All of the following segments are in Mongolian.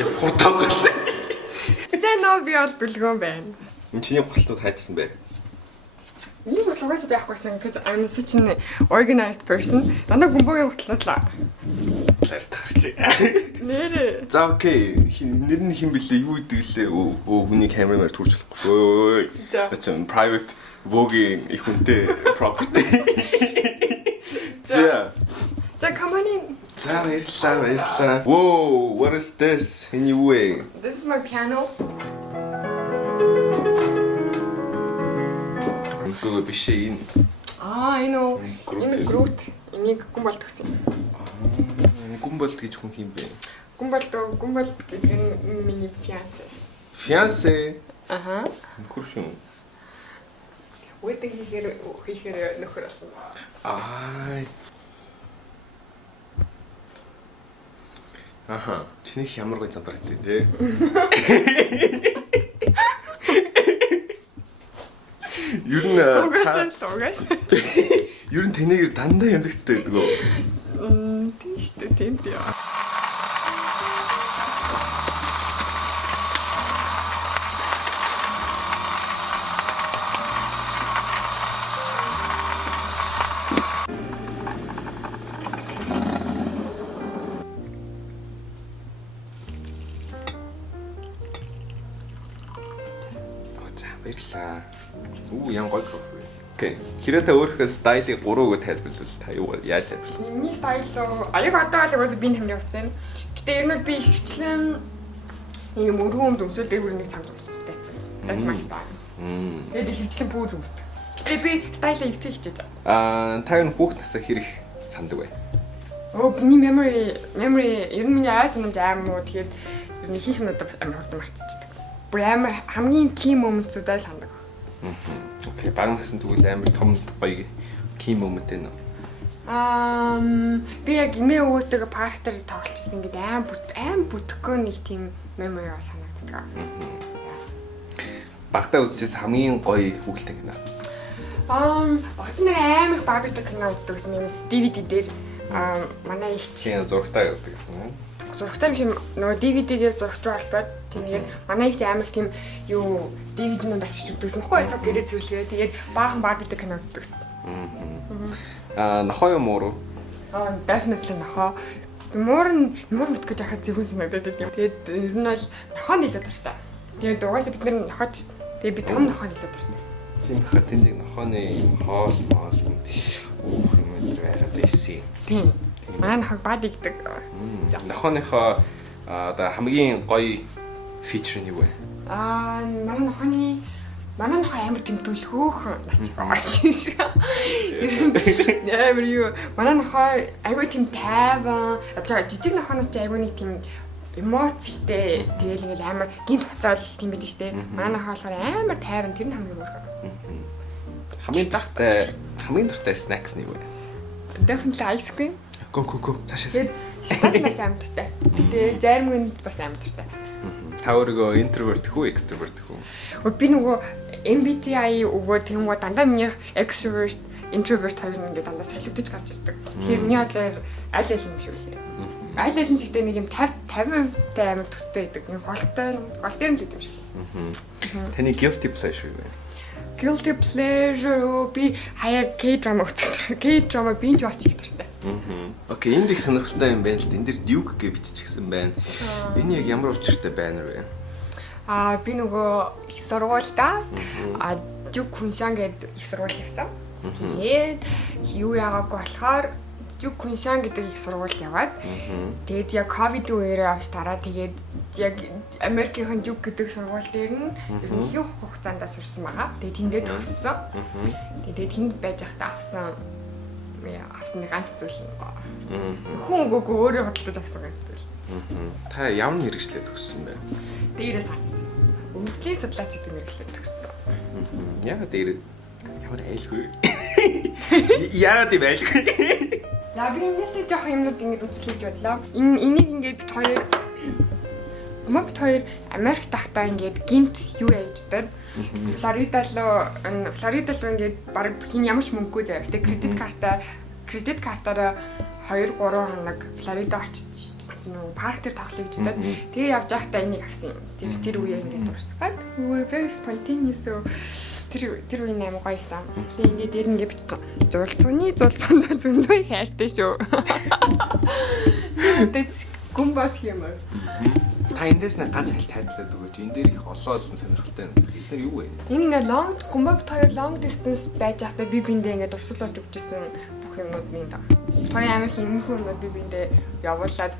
Хутаг. Зэнэ би бол бүлгөн байна. Энэ чиний гутлууд хайдсан бэ? Миний гутлаас байхгүйсэн because I'm such an organized person. Дандаа гүмбөгийн гутлаад л. Лаар тахарч. Нэрээ. За окей. Нэр нь хэн блэ? Юу гэдэг лээ? Өө хүний камераар турж болохгүй. За чинь private Vogue их хүнтэй property. За. За come on in. За баярлалаа. Whoa, what is this? Энэ юу вэ? This is my piano. Гүг биш энэ. Энэ Groot. Энийг гүмболт гэсэн. Гүмболт гэж хүн юм бэ? Гүмболт гэдэг нь миний fiancé. Fiancé. Аха. Хуршин. Wedding хийхээр нөхөр болсон. Аа. Аха. Чиний ямар гоё замбар гэдэг тий. Ер нь Ер нь тэнийгэр дандаа янзэгцтэй байдаг уу? Тийм шүү дээ, тийм дээ. Баярлалаа. Ян гоё кофе. Окей. Хэрэг та өөрийнхөө стайлыг 3-оор тайлбарлавал та юу яаж тайлбарлах? Миний стайл аяг одоо л би тамирын хувцас. Гэтэ ер нь би ихчлэн ийм өргөн өмсөл дээр нэг цамц өмсөж тайцсан. That's my style. Тэгээд ихчлэн пүүз өмсдөг. Тэгээд би стайлаа өвтгөх хичээж байгаа. Та энэ хүүхд насаа хэрэг сандаг бай. Миний memory ер нь миний ай санамж аимуу тэгээд ер нь хийх юмудаа амар хурдан марцчихдаг. Бүр амар хамгийн key moment-уудаа сандаг. Окей, баг насан тэгвэл амар том гоё key moment энэ. Би яг имээ өвөтэйг парктер тоглолцсон ингээд аим бүтэхгүй нэг тийм memory санагддаг. Багтаа үзчихээс хамгийн гоё хүүхэлтэй кино. Багт нэг амар их Barbie кино үздэг гэсэн юм DVD дээр манай их чинь зургатаа явдаг гэсэн юм. Зургатаа юм нөгөө DVD-дээр зургч болоод тэгээд манай их амар тийм юу DVD-нд авчиж өгдөгсөн баггүй цаг гэрээ цэвэрлэгээ тэгээд баахан Barbie кино үздэг гэсэн. Нохоо юм уу? Definitely нохоо. Муур мэдгүй жахад зөвхөн санагдаад юм. Тэгээд ер нь бол нохоо нэлээд дуртай. Тэгээд угаасаа бид нар нохоод шүү дээ. Тэгээд би том нохоо нэлээд дуртай. Тийм хат тэндэг нохооны хоол юм өдр байгаад ийсэн. Тийм. Манай нохог бад игдэг. Нохооныхоо одоо хамгийн гоё фичер нь юу вэ? Манай нохоо амар тэмтүүлэх хөөхөн нач. Амар юу? Манай нохоо айгүй тийм тайван. Жижиг нохоонууд айгүй нэг тийм эмоцтой. Тэгэл ингээл амар гинт хуцаал тийм байдаг штэ. Манай нохоо болохоор амар тайван тэр нь хамгийн гоё. Хамгийн дуртай snacks нь юу вэ? Definitely ice cream. Go. Цаашаа. Тэгээд шоколад амар дуртай. Тэгээд зарим хүнд бас амар дуртай. Та өөрийгөө introvert хүү, extrovert хүү? Би нөгөө MBTI өгөө тийм үү дандаа миний extrovert, introvert хоёр нь ингээд дандаа солигдож гарч ирдэг. Тэгэхээр миний бодлоор аль аль юм шиг үлээ. Аль аль нь гэхдээ нэг юм 50% амар төстэй байдаг. Нэг голтой нь л гэдэг юм шиг. Таны guilty pleasure юу вэ? Guilty pleasure би хаяа K-drama үздэг. K-drama binge watch хийх дуртай. Окей, энд их сонирхолтой юм байна л да. Энд дэр Duke гэж биччихсэн байна. Энэ яг ямар учиртай байна вэ? Би нөгөө их сургуультай Duke Kunshan гэдэг их сургууль явсан. Тэгээд юу яагаагүй болохоор Duke Kunshan гэдэг их сургуульд яваад тэгээд яг ковид үеэр авч тараа тэгээд яг Америкийн Duke гэдэг сургууль дээр нь их хугацаанд сурсан байгаа. Тэгээд тэндээ төгссөн. Тэгээд тэнд байж байхдаа авсан нэг ганц зүйл. Хүн өгөөгүй өөрөө бодлож авсан ганц зүйл. Та ямар мэргэжлээ төгссөн бэ? Дээрээ санасан. Өвдлийн судлаач гэдэг мэргэжлээ төгссөн. Яагаад дээр ямар айлгүй? Яагаад юм айлгүй? За би энэс нэг жоох юмнууд ингэж үзлэж бодлоо. Энийг ингэж бид хоёр Америк тахтаа ингэж гинт юу яаждаг. Флорида руу ингэж баг хин ямар ч мөнгөгүй заяа. Гэтэ кредит картаараа 2-3 хоног Флорида очиж нөгөө парк дээр тоглоё гэж байна. Тэгээ явж байхдаа энийг харсан юм. Тэр үеэ ингээд дурсгаад. Нөгөө very spontaneous тэр үеийн аим гоёсан. Тэгээ ингээд дээр ингээд бичсэн. Зулцганы зулцганд зөндөө их хайртай шүү. Тэс гумбас юмар. Та эндээс нэг ганц хальт хайрлаад өгөөч. Энэ дээр их олоод сонирхолтой юм. Эдгээр юу вэ? Энэ ингээд long гумбат хоёр long distance байж байхдаа би биндээ ингээд урсгалуулж өгчсэн бүх юмнууд минь даа. Хоёр амар хэмнэхүү юмнууд би биндээ явуулаад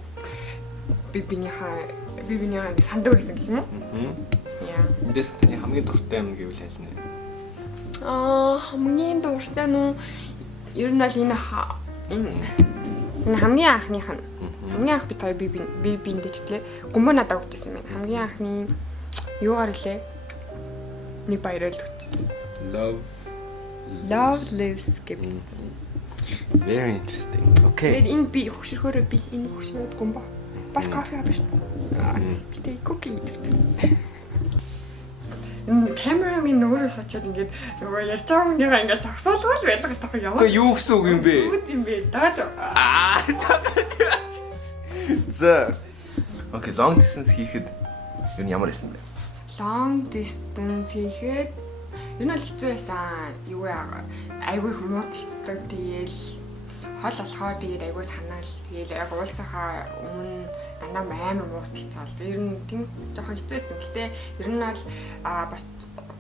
би бинийхээ сандаг байсан гэх юм уу? Яа. Эндээс таны хамгийн дуртай юм гэвэл аль нэ? Хамгийн дуртай нь ер нь л энэ хамгийн анхных нь. Хамгийн анх би хоёр би биндээ ч тлээ. Гумбо надад өгчсэн юм байна. Хамгийн анхны юугаар илээ? Нэг баярал өгчсэн. Love lives гэвч. Very interesting. Okay. Энэ би хөшөрхөөрөө би энэ хөшрөөд гумбо. Бас кофе авчихсан. Гэтэ cookie идвэ. Камерамын нөөрөөс очиад ингээд нөгөө ярьж байгаа хүнийгаа ингээд зогсоолгол байлгаа тах яваа. Үгүй юу гэсэн үг юм бэ? Юу юм бэ? Даад. За. Окей, long distance хийхэд юу ямар байсан бэ? Long distance хийхэд ер нь л хэцүү байсан. Юу яа айгүй хүмүүстдэг тэгээл хол болохоор тэгээд айгүй санаал тэгээл яг уулзахаа өмнө дандаа амар мууталцаал. Ер нь тийм жоохон хэцүү байсан. Гэтэ ер нь л бас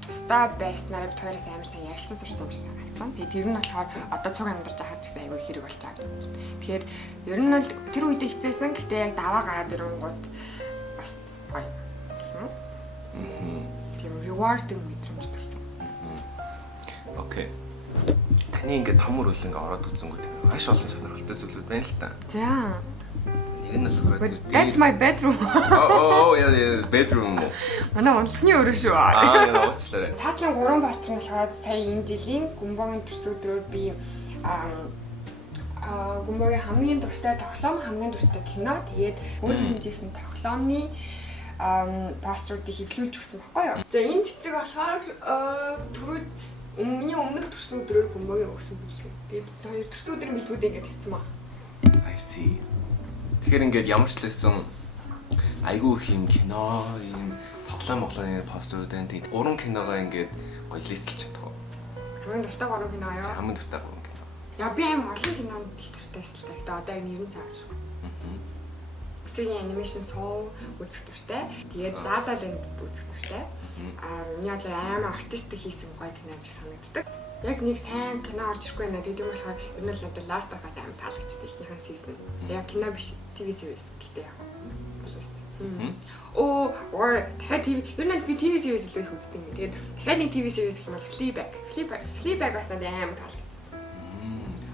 тусдаа байснараа тойроос амар сайн ярилцсан сурсан юм шиг санагдсан. Тэгээд тэр нь болохоор одоо цуг амьдарч байхад гэсэн айгүй хэрэг болж байгаа юм чинь. Тэгэхээр ер нь л тэр үедээ хэцүүсэн. Гэтэ яг даваа гараад ирэнгууд бас гоё. Тийм rewarding мэдрэмж төрсөн. Окей. Таны ингээд тамар хөл ингээд ороод үзэнгүүт маш олон сонирхолтой зүйлүүд байна л та. За. Нэг нь болохоор That's my bedroom. Yeah, bedroom. Манай онцлогны өрөө шүү. Яа, уучлаарай. Цаатлын 3 постэр нь болохоор сая энэ жилийн гумбогийн төрсөдрөөр би гумбогийн хамгийн дуртай тоглоом, хамгийн дуртай кино, тэгээд өөр хэмжээсэн тоглоомны постеруудыг хэвлүүлж өгсөн байхгүй юу? За энэ цэцэг болохоор түрүүд өмнөх төрсөн өдрөөр гумбогийн өгсөн билээ. Тэгээд хоёр төрсөн өдрийн билгүүд ингээд хэвцэн баг. I see. Тэгэхээр ингээд ямар ч лсэн айгүй их юм кино, юм тоглоомны постерууд байна. Тэгээд 3 киногоо ингээд гоё листэлж чадах уу? Хамгийн дуртай 3 кино аа. Хамгийн дуртай 3 кино. Яа би аим олон кинонд дуртай эсвэл гэхдээ одоо яг нэрэн цааш. Сүүлийн animation Soul үзэх дуртай. Тэгээд La La Land үзэх дуртай. Миний бол амар артистик хийсэн гоё кино юм шиг санагддаг. Яг нэг сайн кино орж ирэхгүй байна. Тэгээд юм болохоор ер нь л надад Last of Us амар таалагдчихсан ихнийхэн season. Яг кино биш TV series гэдэг яг. Тэгэхээр TV ер нь л би TV series илүү их үздэг юм. Тэгээд дахиад нэг TV series гэх юм бол Fleabag бас надад амар таалагдчихсан.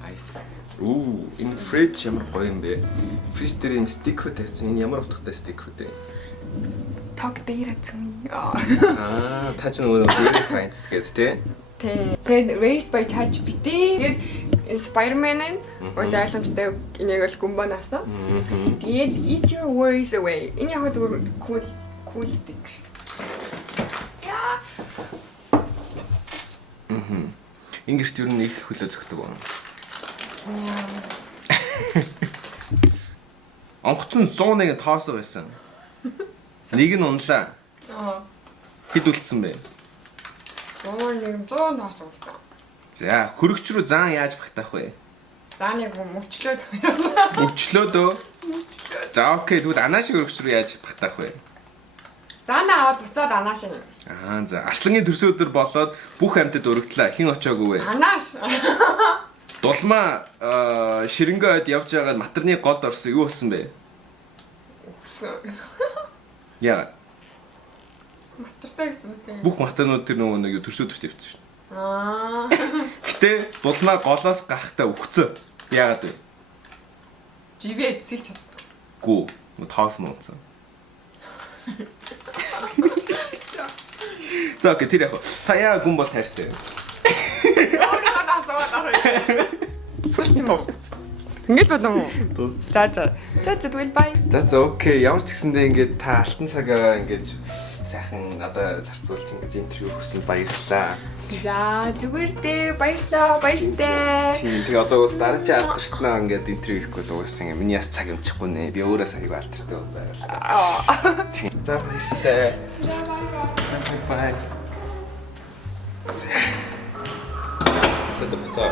Nice. Энэ fridge ямар гоё юм бэ? Fridge дээр юм стикер тавьсан. Энэ ямар утгатай стикер үү? Talk data to me. Та ч нөгөө data scientist гэдэг тий? Тэгээд raised by ChatGPT. Тэгээд Spider-Man ус айлмжтай энийг л гумбанаас. Тэгээд eat your worries away. Энэ яг зүгээр cool sticker. Яа. Ингэрт юу нэг хөлөө зөгтөг байна. Онгоцон 101 тоосоо байсан. Нэг нь унлаа. Хэд үлдсэн бэ? Нэг 100 тоосоо үлдсэн. За, хөрөгч рүү заан яаж багтаах вэ? Заан яг мөчлөөд. Мөчлөөдөө. За, окей, тэгвэл анаашиг хөрөгч рүү яаж багтаах вэ? Заанаа аваад буцаад анааш юм. За, арслангийн төрсөн өдөр болоод бүх амьтад өргөдлөө. Хэн очоогүй вэ? Анааш. Дулмаа ширэнгөөд явж байгаад матарны голд орсон юу болсон бэ? Яа. Матартай гэсэн үг. Бүх матарнууд тэр нөгөө нэг төрсөд тавьчихсан шүү. Гэтэ дулмаа голоос гарахтаа өгцөө. Яагаад вэ? Живээ эцэлж чаддаг. Гүү, тоос нууцсан. За окей, тэр яг. Та яа гүн бол таартай. Ингээд болов уу? За тэгвэл бай. За окей. Ямар ч гэсэндээ ингээд та алтан цагаа ингээд сайхан надад зарцуулж ингээд интервью өгсөн баярлалаа. За зүгээр дээ баярлаа баяртай. Тийм тэгээ одоо бас дараагийн алдарчтнаа ингээд интервью хийхгүй л ууссан юм. Миний яс цаг юмчихгүй нэ. Би өөрөө саяг алдартай байрлаа. Тийм. За баяртай. За бай. Тэд буцаа.